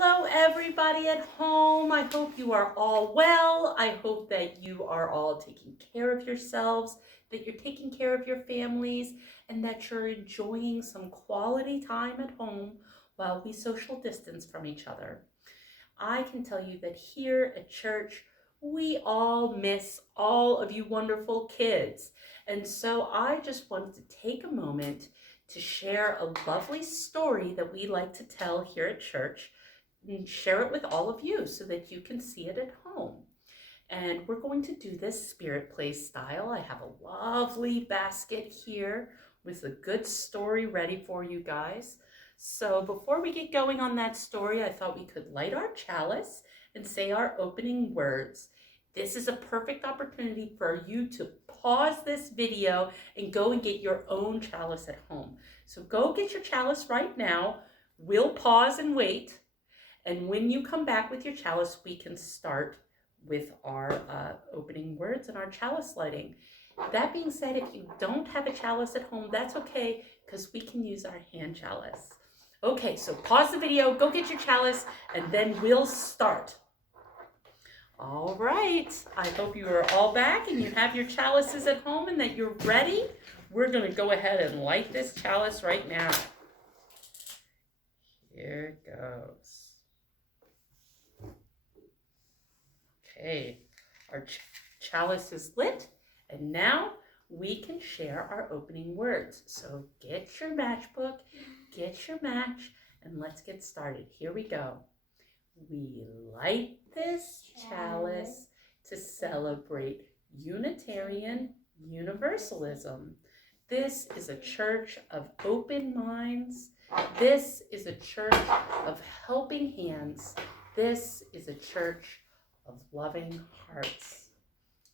Hello, everybody at home. I hope you are all well. I hope that you are all taking care of yourselves, that you're taking care of your families, and that you're enjoying some quality time at home while we social distance from each other. I can tell you that here at church, we all miss all of you wonderful kids. And so I just wanted to take a moment to share a lovely story that we like to tell here at church and share it with all of you so that you can see it at home. And we're going to do this spirit play style. I have a lovely basket here with a good story ready for you guys. So before we get going on that story, I thought we could light our chalice and say our opening words. This is a perfect opportunity for you to pause this video and go and get your own chalice at home. So go get your chalice right now. We'll pause and wait. And when you come back with your chalice, we can start with our opening words and our chalice lighting. That being said, if you don't have a chalice at home, that's okay, because we can use our hand chalice. Okay, so pause the video, go get your chalice, and then we'll start. All right, I hope you are all back and you have your chalices at home and that you're ready. We're going to go ahead and light this chalice right now. Here it goes. Okay, our chalice is lit, and now we can share our opening words. So get your matchbook, get your match, and let's get started. Here we go. We light this chalice to celebrate Unitarian Universalism. This is a church of open minds. This is a church of helping hands. This is a church of loving hearts.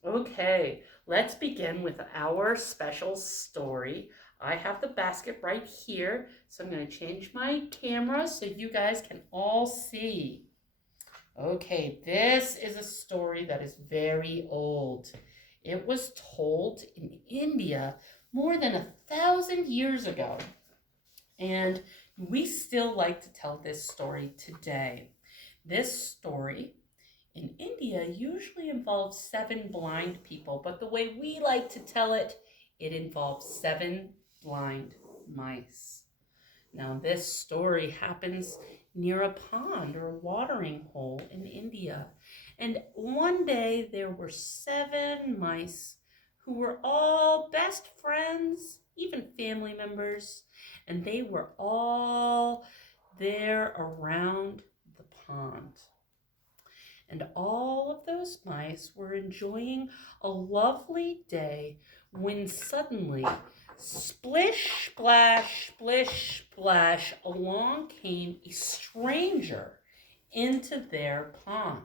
Okay, let's begin with our special story. I have the basket right here, so I'm going to change my camera so you guys can all see. Okay, this is a story that is very old. It was told in India more than 1,000 years ago, and we still like to tell this story today. This story in India usually involves 7 blind people, but the way we like to tell it, it involves 7 blind mice. Now, this story happens near a pond or a watering hole in India. And one day there were 7 mice who were all best friends, even family members, and they were all there around the pond. And all of those mice were enjoying a lovely day when suddenly, splish, splash, along came a stranger into their pond.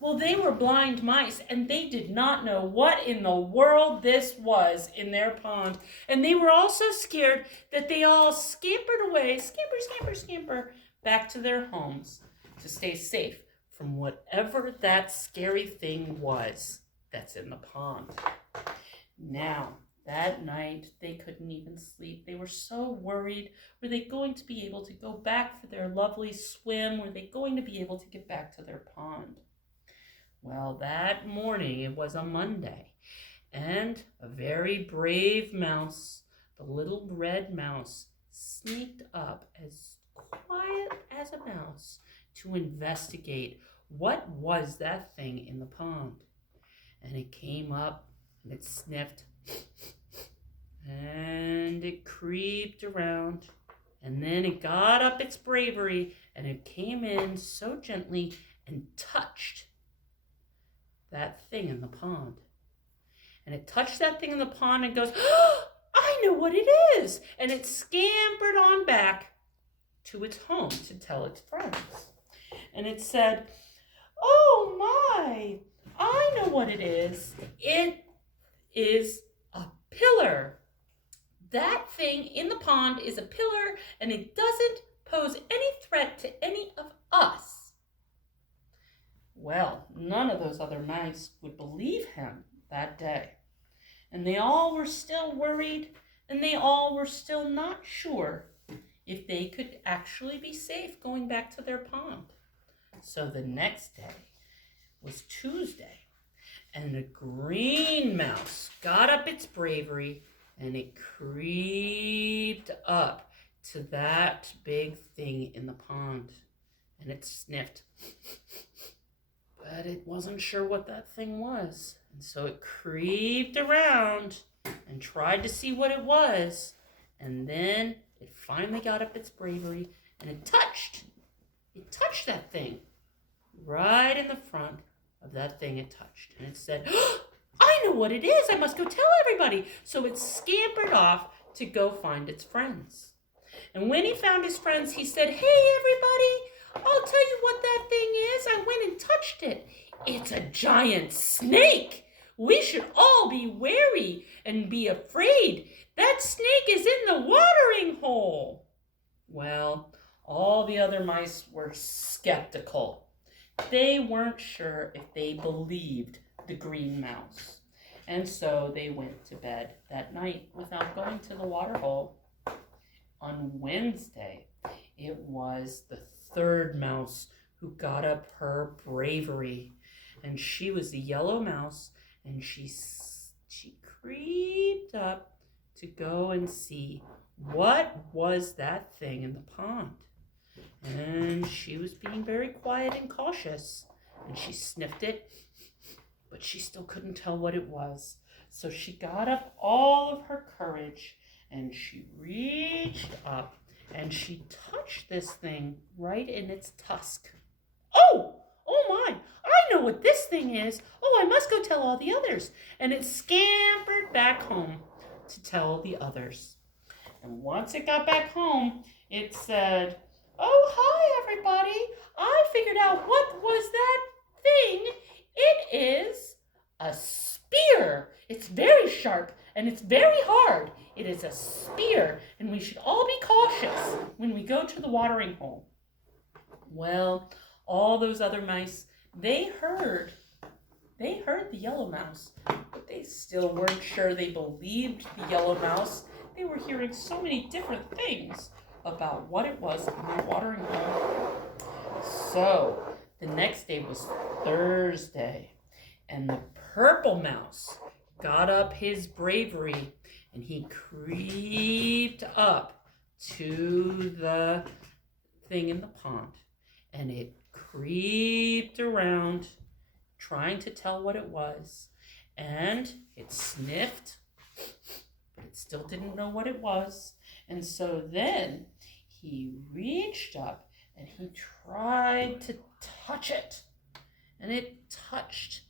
Well, they were blind mice, and they did not know what in the world this was in their pond. And they were all so scared that they all scampered away, scamper, back to their homes to stay safe from whatever that scary thing was that's in the pond. Now, that night, they couldn't even sleep. They were so worried. Were they going to be able to go back for their lovely swim? Were they going to be able to get back to their pond? Well, that morning, it was a Monday, and a very brave mouse, the little red mouse, sneaked up as quiet as a mouse to investigate what was that thing in the pond. And it came up and it sniffed and it creeped around, and then it got up its bravery and it came in so gently and touched that thing in the pond. And it touched that thing in the pond and goes, "Oh, I know what it is!" And it scampered on back to its home to tell its friends. And it said, "Oh my, I know what it is. It is a pillar. That thing in the pond is a pillar, and it doesn't pose any threat to any of us." Well, none of those other mice would believe him that day. And they all were still worried, and they all were still not sure if they could actually be safe going back to their pond. So the next day was Tuesday, and the green mouse got up its bravery and it creeped up to that big thing in the pond, and it sniffed, but it wasn't sure what that thing was. And so it creeped around and tried to see what it was, and then it finally got up its bravery and it touched that thing right in the front of that thing it touched. And it said, "Oh, I know what it is. I must go tell everybody." So it scampered off to go find its friends. And when he found his friends, he said, "Hey, everybody, I'll tell you what that thing is. I went and touched it. It's a giant snake. We should all be wary and be afraid. That snake is in the watering hole." Well, all the other mice were skeptical. They weren't sure if they believed the green mouse. And so they went to bed that night without going to the water hole. On Wednesday, it was the third mouse who got up her bravery. And she was the yellow mouse, and she creeped up to go and see what was that thing in the pond. And she was being very quiet and cautious, and she sniffed it, but she still couldn't tell what it was. So she got up all of her courage, and she reached up, and she touched this thing right in its tusk. Oh my, I know what this thing is. Oh, I must go tell all the others. And it scampered back home to tell the others. And once it got back home, it said, "Oh, hi, everybody. I figured out what was that thing. It is a spear. It's very sharp and it's very hard. It is a spear, and we should all be cautious when we go to the watering hole." Well, all those other mice, they heard the yellow mouse, but they still weren't sure they believed the yellow mouse. They were hearing so many different things about what it was in the watering hole. So the next day was Thursday, and the purple mouse got up his bravery, and he creeped up to the thing in the pond, and it creeped around trying to tell what it was, and it sniffed, but it still didn't know what it was. And so then he reached up and he tried to touch it, and it touched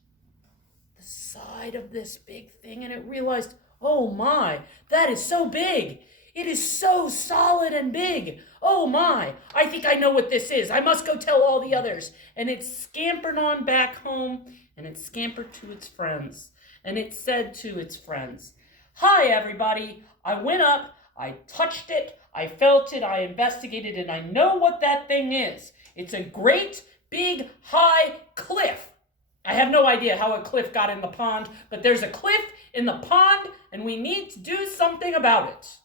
the side of this big thing, and it realized, oh my, that is so big. It is so solid and big. Oh my, I think I know what this is. I must go tell all the others. And it scampered on back home, and it scampered to its friends. And it said to its friends, "Hi, everybody. I went up, I touched it, I felt it, I investigated, and I know what that thing is. It's a great, big, high cliff. I have no idea how a cliff got in the pond, but there's a cliff in the pond, and we need to do something about it."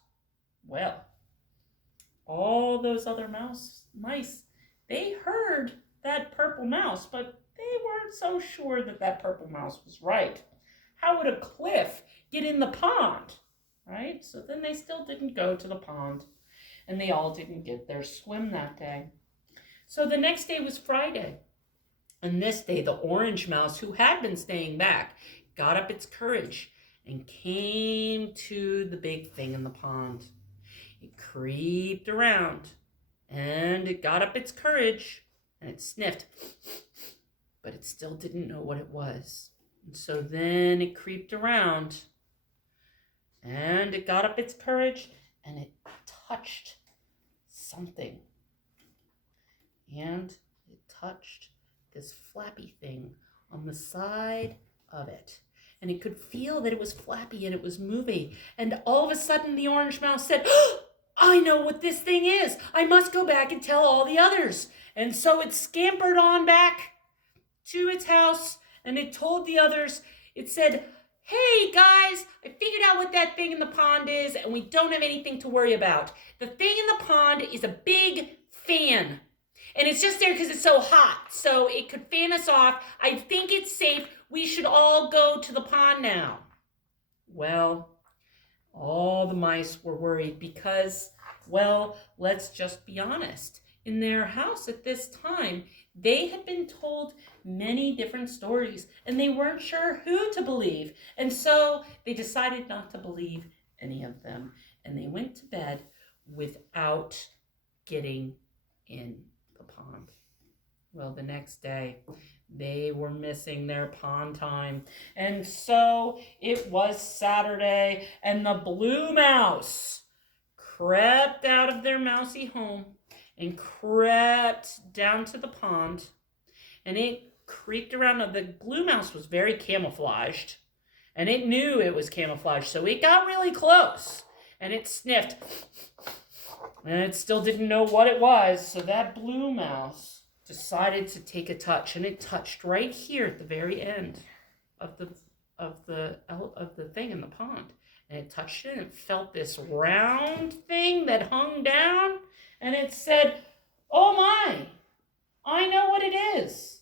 Well, all those other mice, they heard that purple mouse, but they weren't so sure that that purple mouse was right. How would a cliff get in the pond, right? So then they still didn't go to the pond, and they all didn't get their swim that day. So the next day was Friday, and this day the orange mouse, who had been staying back, got up its courage and came to the big thing in the pond. It creeped around, and it got up its courage, and it sniffed, but it still didn't know what it was. And so then it creeped around, and it got up its courage, and it touched something. And it touched this flappy thing on the side of it. And it could feel that it was flappy and it was moving. And all of a sudden the orange mouse said, "Oh, I know what this thing is. I must go back and tell all the others." And so it scampered on back to its house, and it told the others. It said, "Hey guys, I figured out what that thing in the pond is, and we don't have anything to worry about. The thing in the pond is a big fan, And it's just there because it's so hot. So it could fan us off. I think it's safe. We should all go to the pond now. Well, all the mice were worried because, well, let's just be honest. In their house at this time, they had been told many different stories and they weren't sure who to believe. And so they decided not to believe any of them. And they went to bed without getting in the pond. Well, the next day, they were missing their pond time. And so it was Saturday, and the blue mouse crept out of their mousy home and crept down to the pond. And it creeped around. The blue mouse was very camouflaged, and it knew it was camouflaged, so it got really close, and it sniffed. And it still didn't know what it was, so that blue mouse decided to take a touch, and it touched right here at the very end of the thing in the pond. And it touched it, and it felt this round thing that hung down, and it said, "Oh my, I know what it is.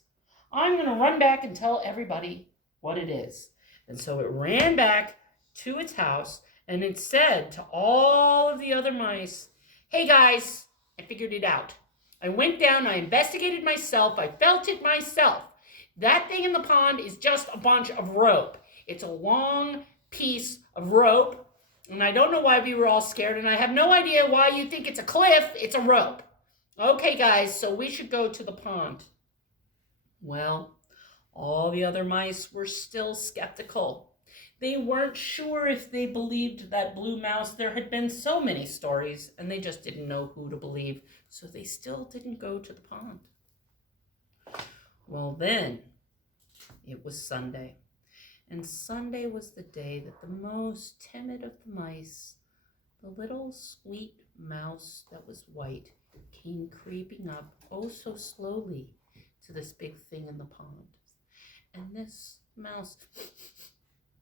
I'm going to run back and tell everybody what it is." And so it ran back to its house, and it said to all of the other mice, "Hey guys, I figured it out. I went down, I investigated myself, I felt it myself. That thing in the pond is just a bunch of rope. It's a long piece of rope, and I don't know why we were all scared, and I have no idea why you think it's a cliff. It's a rope. Okay, guys, so we should go to the pond." Well, all the other mice were still skeptical. They weren't sure if they believed that blue mouse. There had been so many stories, and they just didn't know who to believe, so they still didn't go to the pond. Well, then, it was Sunday, and Sunday was the day that the most timid of the mice, the little sweet mouse that was white, came creeping up, oh so slowly, to this big thing in the pond. And this mouse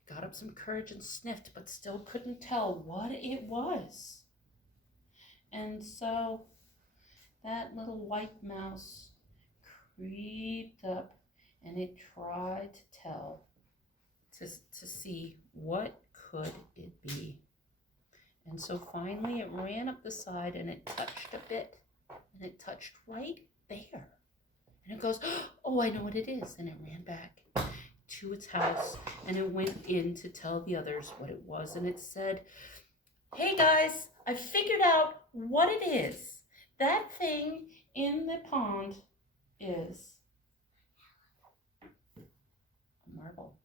got up some courage and sniffed, but still couldn't tell what it was. And so that little white mouse creeped up, and it tried to tell, to see what could it be. And so finally it ran up the side, and it touched a bit, and it touched right there. And it goes, "Oh, I know what it is." And it ran back to its house, and it went in to tell the others what it was. And it said, "Hey guys, I figured out what it is. That thing in the pond is a marble.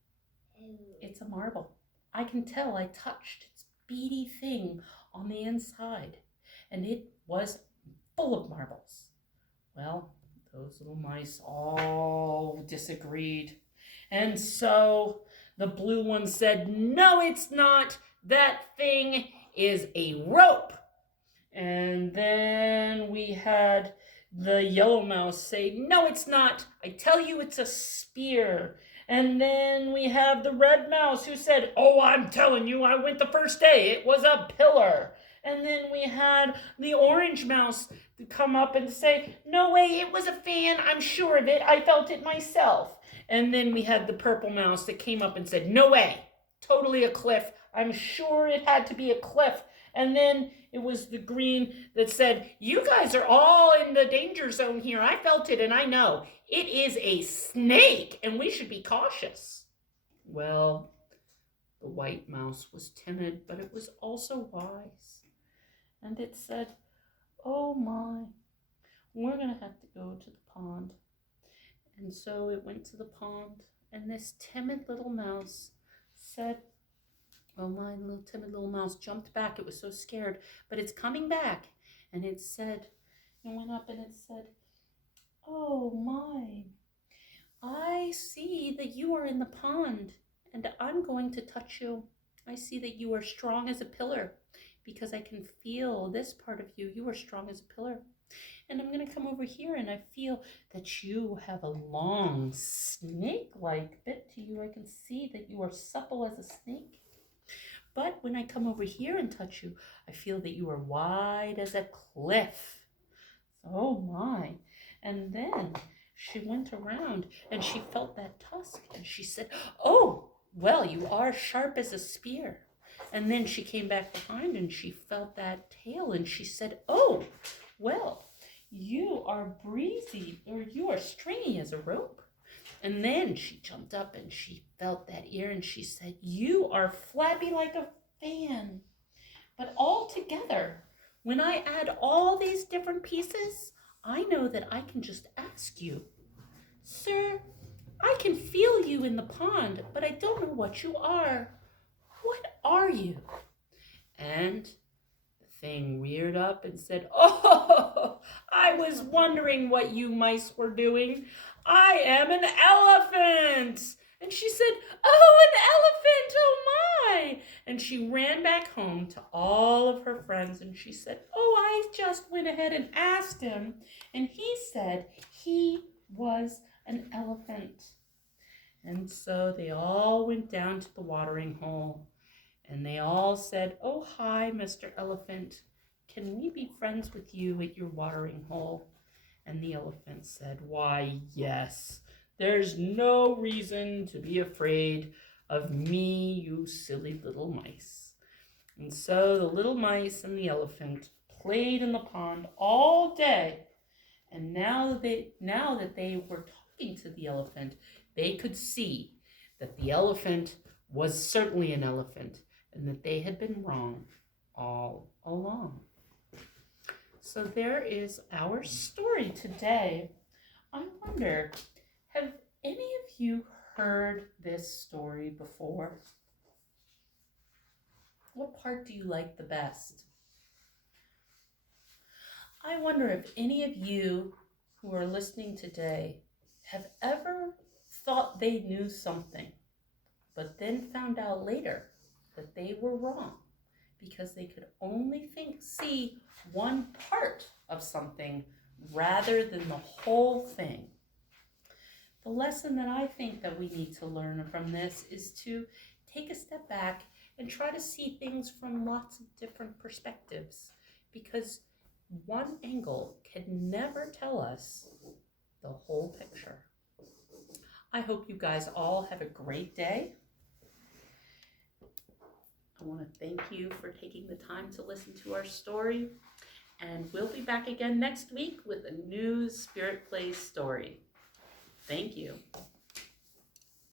It's a marble. I can tell. I touched its beady thing on the inside, and it was full of marbles." Well, those little mice all disagreed. And so the blue one said, "No, it's not. That thing is a rope." And then we had the yellow mouse say, "No, it's not. I tell you, it's a spear." And then we have the red mouse who said, "Oh, I'm telling you, I went the first day. It was a pillar." And then we had the orange mouse to come up and say, "No way, it was a fan. I'm sure of it. I felt it myself." And then we had the purple mouse that came up and said, "No way, totally a cliff. I'm sure it had to be a cliff." And then it was the green that said, "You guys are all in the danger zone here. I felt it and I know. It is a snake and we should be cautious." Well, the white mouse was timid, but it was also wise. And it said, "Oh my, we're going to have to go to the pond." And so it went to the pond, and this timid little mouse said, "Oh my," little timid little mouse jumped back. It was so scared, but it's coming back. And it said, it went up and it said, "Oh my, I see that you are in the pond, and I'm going to touch you. I see that you are strong as a pillar, because I can feel this part of you. You are strong as a pillar. And I'm going to come over here, and I feel that you have a long snake-like bit to you. I can see that you are supple as a snake. But when I come over here and touch you, I feel that you are wide as a cliff." Oh my. And then she went around and she felt that tusk and she said, "Oh, well, you are sharp as a spear." And then she came back behind and she felt that tail and she said, "Oh, well, you are breezy, or you are stringy as a rope." And then she jumped up and she felt that ear and she said, "You are flappy like a fan." But all together, when I add all these different pieces, I know that I can just ask you, "Sir, I can feel you in the pond, but I don't know what you are. What are you?" And the thing reared up and said, "Oh, I was wondering what you mice were doing. I am an elephant." And she said, "Oh, an elephant, oh my." And she ran back home to all of her friends and she said, "Oh, I just went ahead and asked him, and he said he was an elephant." And so they all went down to the watering hole and they all said, "Oh, hi, Mr. Elephant. Can we be friends with you at your watering hole?" And the elephant said, "Why, yes. There's no reason to be afraid of me, you silly little mice." And so the little mice and the elephant played in the pond all day. And now that they were talking to the elephant, they could see that the elephant was certainly an elephant and that they had been wrong all along. So there is our story today. I wonder, have any of you heard this story before? What part do you like the best? I wonder if any of you who are listening today have ever thought they knew something, but then found out later that they were wrong because they could only see one part of something rather than the whole thing. The lesson that I think that we need to learn from this is to take a step back and try to see things from lots of different perspectives, because one angle can never tell us the whole picture. I hope you guys all have a great day. I want to thank you for taking the time to listen to our story, and we'll be back again next week with a new Spirit Plays story. Thank you.